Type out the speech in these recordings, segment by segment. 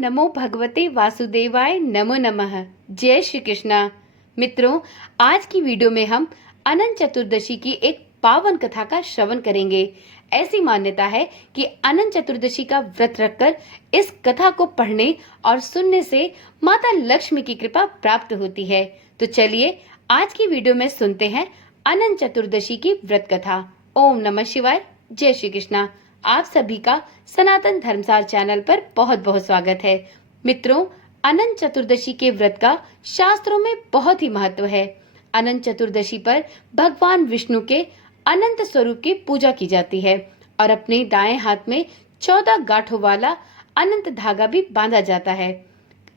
नमो भगवते वासुदेवाय नमो नमः। जय श्री कृष्णा। मित्रों, आज की वीडियो में हम अनंत चतुर्दशी की एक पावन कथा का श्रवण करेंगे। ऐसी मान्यता है कि अनंत चतुर्दशी का व्रत रखकर इस कथा को पढ़ने और सुनने से माता लक्ष्मी की कृपा प्राप्त होती है। तो चलिए आज की वीडियो में सुनते हैं अनंत चतुर्दशी की व्रत कथा। ओम नमः शिवाय। जय श्री कृष्णा। आप सभी का सनातन धर्मसार चैनल पर बहुत बहुत स्वागत है। मित्रों, अनंत चतुर्दशी के व्रत का शास्त्रों में बहुत ही महत्व है। अनंत चतुर्दशी पर भगवान विष्णु के अनंत स्वरूप की पूजा की जाती है और अपने दाएं हाथ में 14 गांठों वाला अनंत धागा भी बांधा जाता है।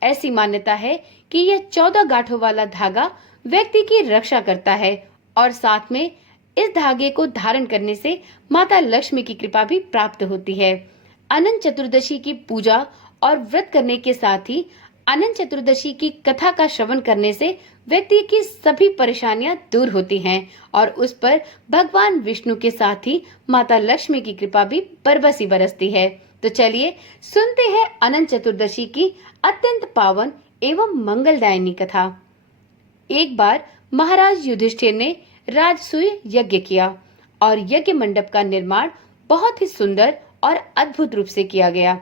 ऐसी मान्यता है कि यह 14 गांठों वाला धागा व्यक्ति की रक्षा करता है और साथ में इस धागे को धारण करने से माता लक्ष्मी की कृपा भी प्राप्त होती है। अनंत चतुर्दशी की पूजा और व्रत करने के साथ ही अनंत चतुर्दशी की कथा का श्रवण करने से व्यक्ति की सभी परेशानियां दूर होती हैं और उस पर भगवान विष्णु के साथ ही माता लक्ष्मी की कृपा भी बरबसी बरसती है। तो चलिए सुनते हैं अनंत चतुर्दशी की अत्यंत पावन एवं मंगलदायिनी कथा। एक बार महाराज युधिष्ठिर ने राजसूय यज्ञ किया और यज्ञ मंडप का निर्माण बहुत ही सुंदर और अद्भुत रूप से किया गया।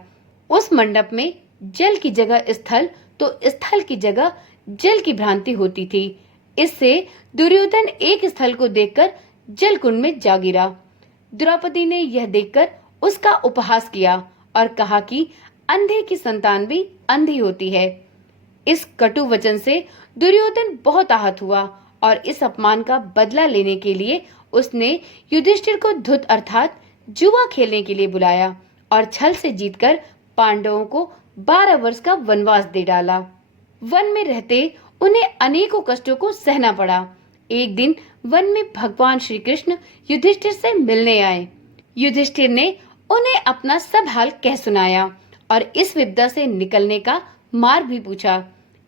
उस मंडप में जल की जगह स्थल तो स्थल की जगह जल की भ्रांति होती थी। इससे दुर्योधन एक स्थल को देखकर जल कुंड में जा गिरा। द्रौपदी ने यह देखकर उसका उपहास किया और कहा कि अंधे की संतान भी अंधी होती है। इस कटु वचन से दुर्योधन बहुत आहत हुआ और इस अपमान का बदला लेने के लिए उसने युधिष्ठिर को धुत अर्थात जुआ खेलने के लिए बुलाया और छल से जीतकर पांडवों को 12 वर्ष का वनवास दे डाला। वन में रहते उन्हें अनेकों कष्टों को सहना पड़ा। एक दिन वन में भगवान श्री कृष्ण युधिष्ठिर से मिलने आए। युधिष्ठिर ने उन्हें अपना सब हाल कह सुनाया और इस विपदा से निकलने का मार्ग भी पूछा।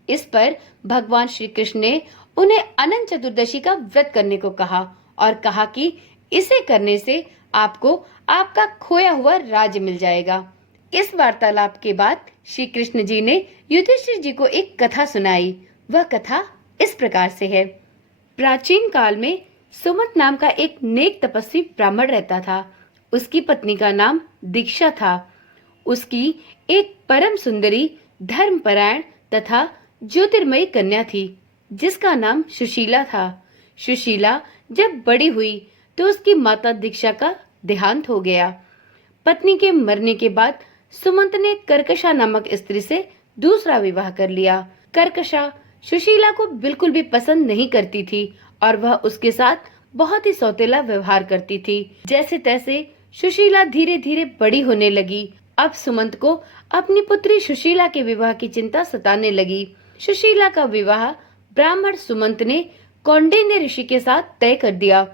इस पर भगवान श्री कृष्ण ने उन्हें अनंत चतुर्दशी का व्रत करने को कहा और कहा कि इसे करने से आपको आपका खोया हुआ राज्य मिल जाएगा। इस वार्तालाप के बाद श्री कृष्ण जी ने युधिष्ठिर जी को एक कथा सुनाई। वह कथा इस प्रकार से है। प्राचीन काल में सुमंत नाम का एक नेक तपस्वी ब्राह्मण रहता था। उसकी पत्नी का नाम दीक्षा था। उसकी एक परम सुंदरी, धर्मपरायण तथा ज्योतिर्मयी कन्या थी जिसका नाम सुशीला था। सुशीला जब बड़ी हुई तो उसकी माता दीक्षा का देहांत हो गया। पत्नी के मरने के बाद सुमंत ने कर्कशा नामक स्त्री से दूसरा विवाह कर लिया। कर्कशा सुशीला को बिल्कुल भी पसंद नहीं करती थी और वह उसके साथ बहुत ही सौतेला व्यवहार करती थी। जैसे तैसे सुशीला धीरे धीरे बड़ी होने लगी। अब सुमंत को अपनी पुत्री सुशीला के विवाह की चिंता सताने लगी। सुशीला का विवाह ब्राह्मण सुमंत ने कौंडिन्य ऋषि के साथ तय कर दिया।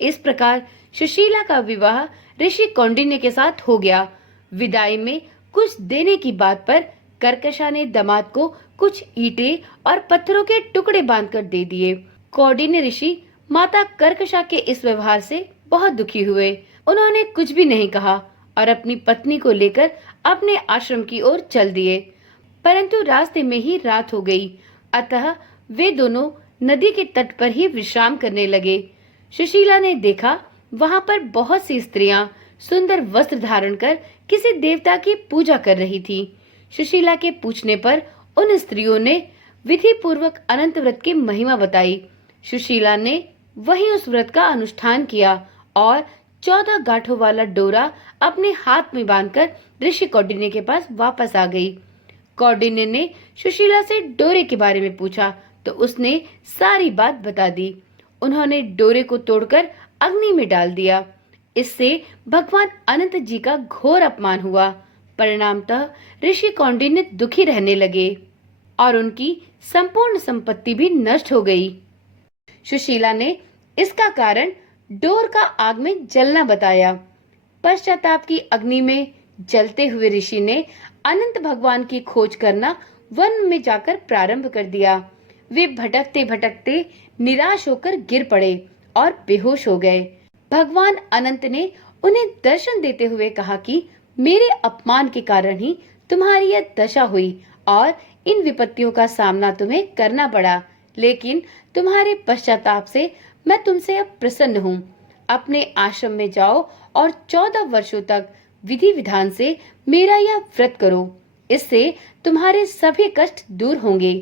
इस प्रकार सुशीला का विवाह ऋषि कौंडिन्य के साथ हो गया। विदाई में कुछ देने की बात पर कर्कशा ने दामाद को कुछ ईंटें और पत्थरों के टुकड़े बांधकर दे दिए। कौंडिन्य ऋषि माता कर्कशा के इस व्यवहार से बहुत दुखी हुए। उन्होंने कुछ भी नहीं कहा और अपनी पत्नी को लेकर अपने आश्रम की ओर चल दिए। परंतु रास्ते में ही रात हो गई, अतः वे दोनों नदी के तट पर ही विश्राम करने लगे। सुशीला ने देखा वहां पर बहुत सी स्त्रियां सुंदर वस्त्र धारण कर किसी देवता की पूजा कर रही थी। सुशीला के पूछने पर उन स्त्रियों ने विधि पूर्वक अनंत व्रत की महिमा बताई। सुशीला ने वही उस व्रत का अनुष्ठान किया और 14 गांठों वाला डोरा अपने हाथ में बांधकर ऋषि कौंडिन्य के पास वापस आ गई। कौंडिन्य ने सुशीला से डोरे के बारे में पूछा तो उसने सारी बात बता दी। उन्होंने डोरे को तोड़कर अग्नि में डाल दिया। इससे भगवान अनंत जी का घोर अपमान हुआ। परिणामतः ऋषि कौंडिन्य दुखी रहने लगे और उनकी संपूर्ण संपत्ति भी नष्ट हो गई। सुशीला ने इसका कारण डोर का आग में जलना बताया। पश्चाताप की अग्नि में जलते हुए ऋषि ने अनंत भगवान की खोज करना वन में जाकर प्रारंभ कर दिया। वे भटकते भटकते निराश होकर गिर पड़े और बेहोश हो गए। भगवान अनंत ने उन्हें दर्शन देते हुए कहा कि मेरे अपमान के कारण ही तुम्हारी यह दशा हुई और इन विपत्तियों का सामना तुम्हें करना पड़ा, लेकिन तुम्हारे पश्चाताप से मैं तुमसे अब प्रसन्न हूँ। अपने आश्रम में जाओ और 14 वर्षों तक विधि विधान से मेरा यह व्रत करो। इससे तुम्हारे सभी कष्ट दूर होंगे।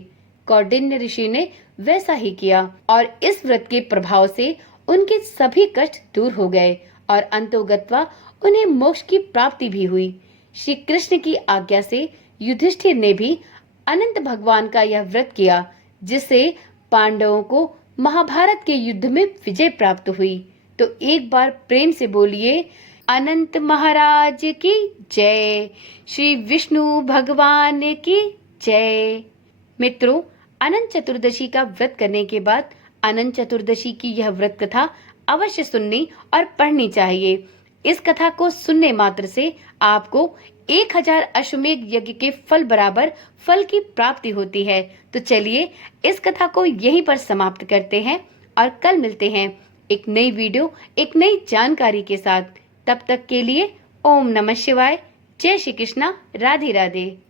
कौंडिन्य ऋषि ने वैसा ही किया और इस व्रत के प्रभाव से उनके सभी कष्ट दूर हो गए और अंतोगत्वा उन्हें मोक्ष की प्राप्ति भी हुई। श्री कृष्ण की आज्ञा से युधिष्ठिर ने भी अनंत भगवान का यह व्रत किया, जिससे पांडवों को महाभारत के युद्ध में विजय प्राप्त हुई। तो एक बार प्रेम से बोलिए, अनंत महाराज की जय, श्री विष्णु भगवान की जय। मित्रों, अनंत चतुर्दशी का व्रत करने के बाद अनंत चतुर्दशी की यह व्रत कथा अवश्य सुननी और पढ़नी चाहिए। इस कथा को सुनने मात्र से आपको 1000 अश्वमेध यज्ञ के फल बराबर फल की प्राप्ति होती है। तो चलिए इस कथा को यहीं पर समाप्त करते हैं और कल मिलते हैं एक नई वीडियो, एक नई जानकारी के साथ। तब तक के लिए ओम नमः शिवाय, जय श्री कृष्णा, राधे राधे।